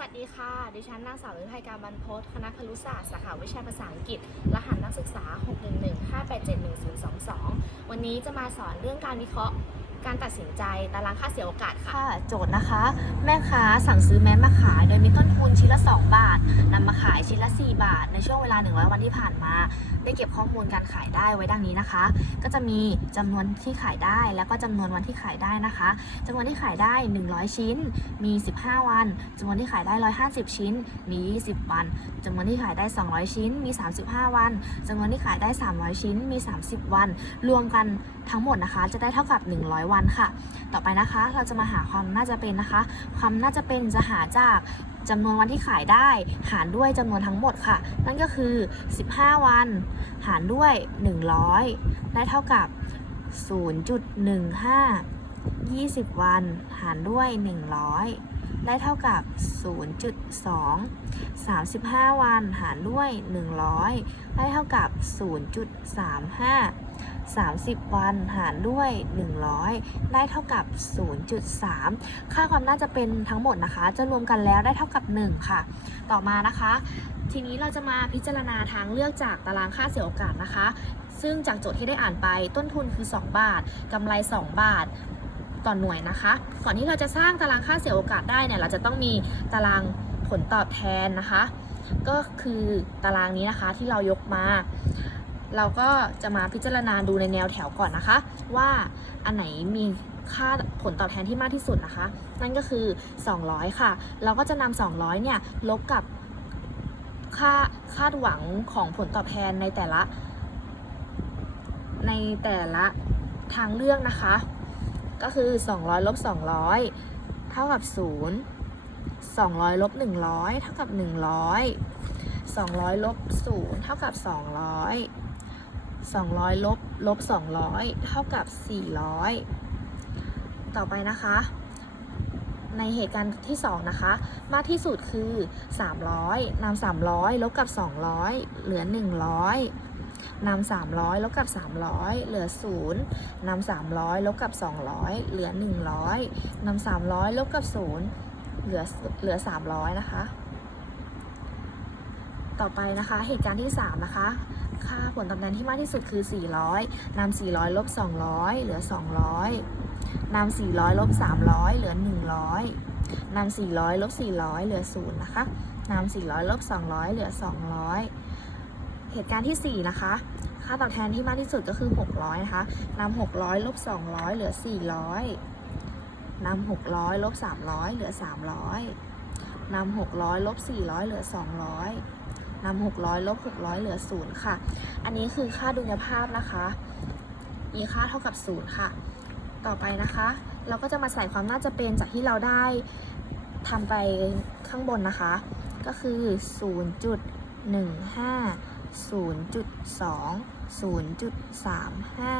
วัสดีค่ะ ดิฉันนางสาวฤทัยการบรรพศคณะครุศาสตร์สาขาวิชาภาษาอังกฤษ รหัสนักศึกษา 611587122 วันนี้จะมาสอนเรื่องการวิเคราะห์ การตัดสินใจตารางค่าเสียโอกาสค่ะ ค่ะโจทย์นะคะ แม่ค้าสั่งซื้อแม้มาขาย โดยมีต้นทุนชิ้นละ 2 บาทนำมาขายชิ้นละ 4 บาท ในช่วงเวลา 100 วันที่ผ่านมา ได้เก็บข้อมูลการขายได้ไว้ดังนี้นะคะ ก็จะมีจำนวนที่ขายได้แล้วก็จำนวนวันที่ขายได้นะคะจำนวนที่ขายได้ 100 ชิ้น มี 15 วันจำนวนที่ขายได้ 150 ชิ้นมี20 วันจำนวนที่ขายได้ 200 ชิ้น มี 35 วันจำนวนที่ขายได้ 300 ชิ้น มี 30 วัน รวมกันทั้งหมดนะคะ จะได้เท่ากับ 100วันค่ะ ต่อไปนะคะ เราจะมาหาความน่าจะเป็นนะคะ ความน่าจะเป็นจะหาจากจำนวนวันที่ขายได้ หารด้วยจำนวนทั้งหมดค่ะ นั่นก็คือ 15 วัน หารด้วย 100 ได้เท่ากับ 0.15 20 วัน หารด้วย 100 ได้เท่ากับ 0.2 35 วัน หารด้วย 100 ได้เท่ากับ 0.35 30 วันหารด้วย 100 ได้เท่ากับ 0.3 ค่าความน่าจะเป็นทั้งหมดนะคะ จะรวมกันแล้วได้เท่ากับ 1 ค่ะ ต่อมานะคะ ทีนี้เราจะมาพิจารณาทางเลือกจากตารางค่าเสียโอกาสนะคะ ซึ่งจากโจทย์ที่ได้อ่านไปต้นทุนคือ 2 บาทกำไร 2 บาทต่อหน่วยนะคะ ก่อนที่เราจะสร้างตารางค่าเสียโอกาสได้เนี่ยเราจะต้องมีตารางผลตอบแทนนะคะ ก็คือตารางนี้นะคะที่เรายกมา เราก็จะมาพิจารณาดูในแนวแถวก่อนนะคะ ว่าอันไหนมีค่าผลตอบแทนที่มากที่สุดนะคะ นั่นก็คือ 200 ค่ะ เราก็จะนำ200 เนี่ยลบกับค่าคาดหวังของผลตอบแทนในแต่ละ ในแต่ละทางเลือกนะคะ ก็คือ 200ลบ200 เท่ากับ 0 200ลบ100 เท่ากับ 100 200ลบ0เท่ากับ 200 200 ลบ ลบ 200 เท่ากับ 400 ต่อไปนะคะ ในเหตุการณ์ที่ 2 นะคะ มากที่สุดคือ 300นำ300 ลบกับ 200 เหลือ 100นำ300 ลบกับ 300 เหลือ 0นำ300 ลบกับ 200 เหลือ 100นำ300 ลบกับ 0 เหลือเหลือ 300 นะคะ ต่อไปนะคะ เหตุการณ์ที่ 3 นะคะ ค่าผลตอบแทนที่มากที่สุดคือ 400นำ400 ลบ 200 เหลือ 200นำ400 ลบ 300 เหลือ 100นำ400 ลบ 400 เหลือ 0 นะคะนำ400 ลบ 200 เหลือ 200 เหตุการณ์ที่ 4 นะคะค่าตอบแทนที่มากที่สุดก็คือ 600 นะคะนำ600 ลบ 200 เหลือ 400นำ600 ลบ 300 เหลือ 300นำ600 ลบ 400 เหลือ 200 นำ600ลบ600เหลือ0ค่ะ อันนี้คือค่าดุลยภาพนะคะ มีค่าเท่ากับ0ค่ะ ต่อไปนะคะ เราก็จะมาใส่ความน่าจะเป็นจากที่เราได้ทำไปข้างบนนะคะ ก็คือ 0.15 0.2 0.35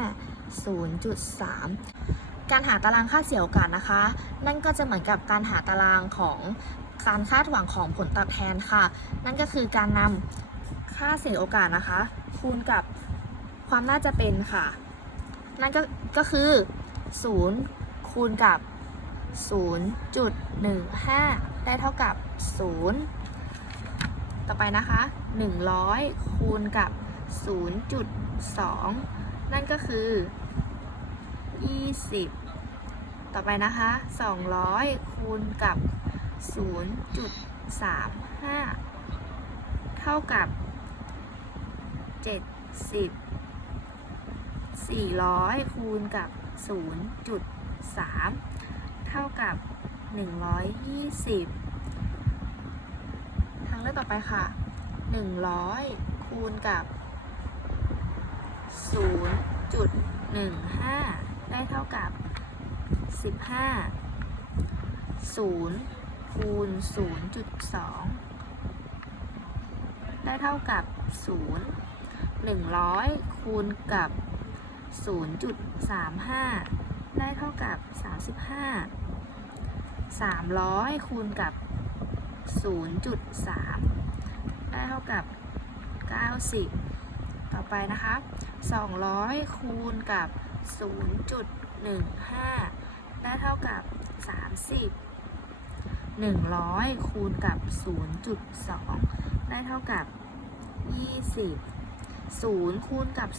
0.3 การหาตารางค่าเสียโอกาสนะคะ นั่นก็จะเหมือนกับการหาตารางของ การคาดหวังของผลตอบแทนค่ะ นั่นก็คือการนำค่าเสียโอกาสนะคะ คูณกับความน่าจะเป็นค่ะ นั่นก็ก็คือ0คูณกับ 0.15 ได้เท่ากับ 0 ต่อไปนะคะ 100 คูณกับ 0.2 นั่นก็คือ 20 ต่อไปนะคะ 200 คูณกับ 0.35 เท่ากับ 70 400 คูณกับ 0.3 เท่ากับ 120 ทางเลือกต่อไปค่ะ 100 คูณกับ 0.15 ได้เท่ากับ 15 0 คูณ 0.2 ได้เท่ากับ 0 100 คูณกับ 0.35 ได้เท่ากับ 35 300 คูณกับ 0.3 ได้เท่ากับ 90 ต่อไปนะคะ 200 คูณกับ 0.15 ได้เท่ากับ 30 100 คูณกับ 0.2 ได้เท่ากับ 20 0 คูณกับ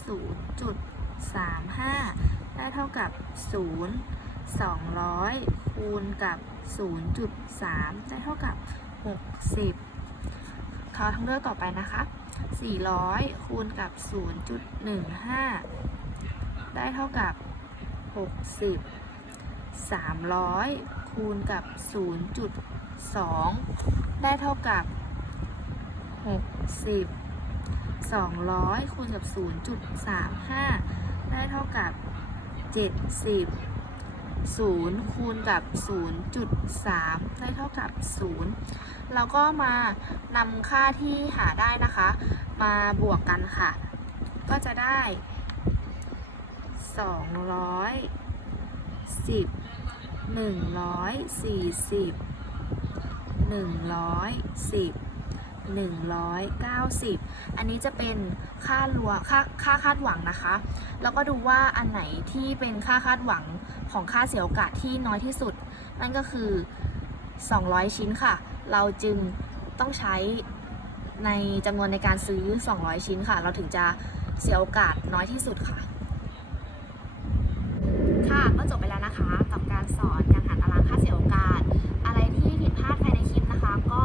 0.35 ได้เท่ากับ 0 200 คูณกับ 0.3 ได้เท่ากับ 60ขอทางเลือกต่อไปนะคะ 400 คูณกับ 0.15 ได้เท่ากับ 60 300 คูณกับ 0.2 ได้เท่ากับ 60 200 คูณกับ 0.35 ได้เท่ากับ 70 0 คูณกับ 0.3 ได้เท่ากับ 0 แล้วก็มานำค่าที่หาได้นะคะ มาบวกกันค่ะ ก็จะได้ 210 140 110 190อันนี้จะเป็นค่ารวค่าค่าคาดหวังนะคะ แล้วก็ดูว่าอันไหนที่เป็นค่าคาดหวังของค่าเสียโอกาสที่น้อยที่สุด นั่นก็คือ 200 ชิ้นค่ะ เราจึงต้องใช้ในจำนวนในการซื้อ 200 ชิ้นค่ะ เราถึงจะเสียโอกาสน้อยที่สุดค่ะ ค่ะก็จบไปแล้ว นะคะ กับการสอนการหันตารางค่าเสียโอกาส อะไรที่ผิดพลาดภายในคลิปนะคะ ก็